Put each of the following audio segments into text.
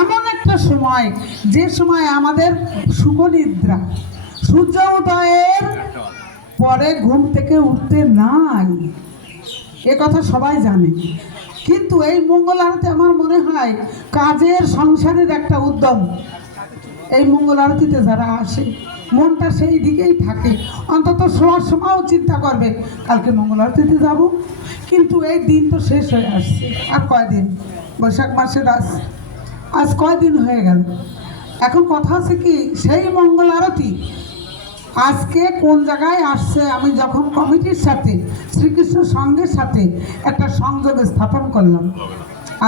এমন একটা সময়, যে সময় আমাদের সুখনিদ্রা, সূর্য উদয়ের পরে ঘুম থেকে উঠতে নাই, এ কথা সবাই জানে। কিন্তু এই মঙ্গল আরতি আমার মনে হয় কাজের সংসারের একটা উদ্যম। এই মঙ্গল আরতিতে যারা আসে মনটা সেই দিকেই থাকে, অন্তত শোয়ার সময়ও চিন্তা করবে কালকে মঙ্গল আরতিতে যাব। কিন্তু এই দিন তো শেষ হয়ে আসছে, আর কয়দিন, বৈশাখ মাসের আজ কয়দিন হয়ে গেল। এখন কথা আছে কি, সেই মঙ্গল আরতি আজকে কোন জায়গায় আসছে, আমি যখন কমিটির সাথে শ্রীকৃষ্ণ সংঘের সাথে একটা সংযোগ স্থাপন করলাম,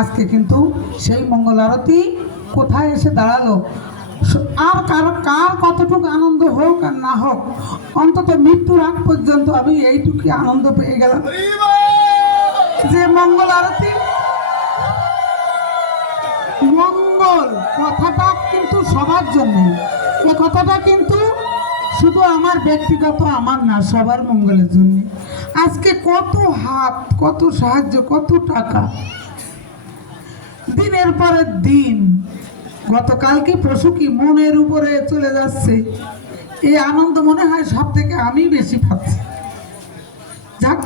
আজকে কিন্তু সেই মঙ্গল আরতি কোথায় এসে দাঁড়ালো। আর কার কতটুকু আনন্দ হোক আর না হোক, অন্তত মৃত্যুর আগ পর্যন্ত আমি এইটুকু আনন্দ পেয়ে গেলাম যে মঙ্গল আরতি, মঙ্গল কথাটা কিন্তু সবার জন্য। এ কথাটা কিন্তু শুধু আমার ব্যক্তিগত, আমার না, সবার মঙ্গলের জন্য। আজকে কত হাত, কত সাহায্য, কত টাকা, দিনের পরে দিন, গতকালকে পশু কি মনের উপরে চলে যাচ্ছে। এই আনন্দ মনে হয় সব থেকে আমি বেশি পাচ্ছি। যাক,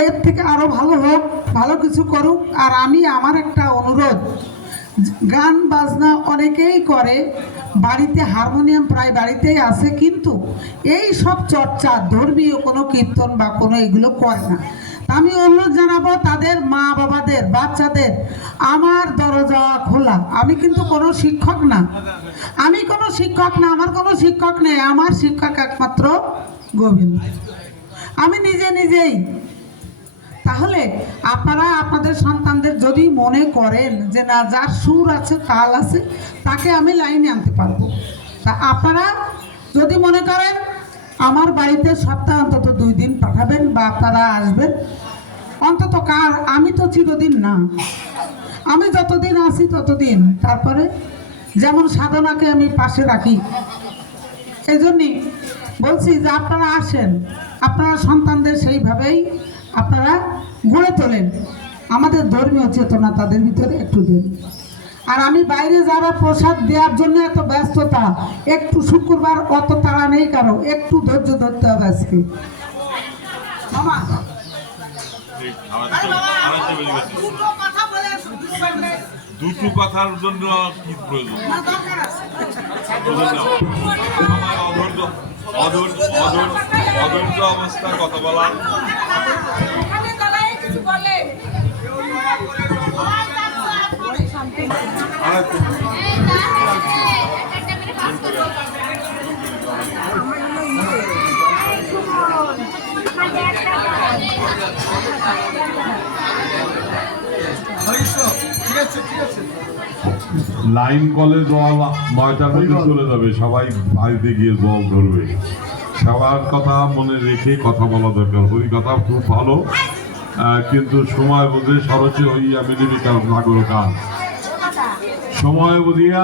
এর থেকে আরো ভালো হোক, ভালো কিছু করুক। আর আমি আমার একটা অনুরোধ, গান বাজনা অনেকেই করে, বাড়িতে হারমোনিয়াম প্রায় বাড়িতেই আছে, কিন্তু এই সব চর্চা, ধর্মীয় কোনো কীর্তন বা কোনো এগুলো করে না। আমি অনুরোধ জানাবো তাদের মা বাবাদের, বাচ্চাদের, আমার দরজা খোলা। আমি কিন্তু কোনো শিক্ষক না, আমি কোনো শিক্ষক না, আমার কোনো শিক্ষক নেই, আমার শিক্ষক একমাত্র গোবিন্দ, আমি নিজেই। তাহলে আপনারা আপনাদের সন্তানদের যদি মনে করেন যে না, যার সুর আছে, তাল আছে, তাকে আমি লাইনে আনতে পারবো, তা আপনারা যদি মনে করেন আমার বাড়িতে সপ্তাহে অন্তত 2 দিন পাঠাবেন বা আপনারা আসবেন অন্তত। কার, আমি তো চিরদিন না, আমি যতদিন আছি ততদিন, তারপরে যেমন সাধনাকে আমি পাশে রাখি। এই জন্যই বলছি যে আপনারা আসেন, আপনারা সন্তানদের সেইভাবেই আপনারা গড়ে তোলেন, আমাদের ধর্মীয় চেতনা তাদের ভিতরে একটু দিন। আর আমি বাইরে যারা প্রসাদ দেওয়ার জন্য এত ব্যস্ততা, একটু শুক্রবার অত তাড়া নেই কারো, একটু ধৈর্য ধরতে হবে আজকে। মামা দুটো কথার জন্য কি প্রয়োজন? অধৈর্য অবস্থা কথা বলার লাইন কলে জল 9টার মধ্যে চলে যাবে, সবাই বাড়িতে গিয়ে জল ধরবে। সবার কথা মনে রেখে কথা বলা দরকার। হরি কথা খুব ভালো, কিন্তু সময় বুঝে সরচে হইয়া মিলিমিকা নাগর গান, সময় বুঝিয়া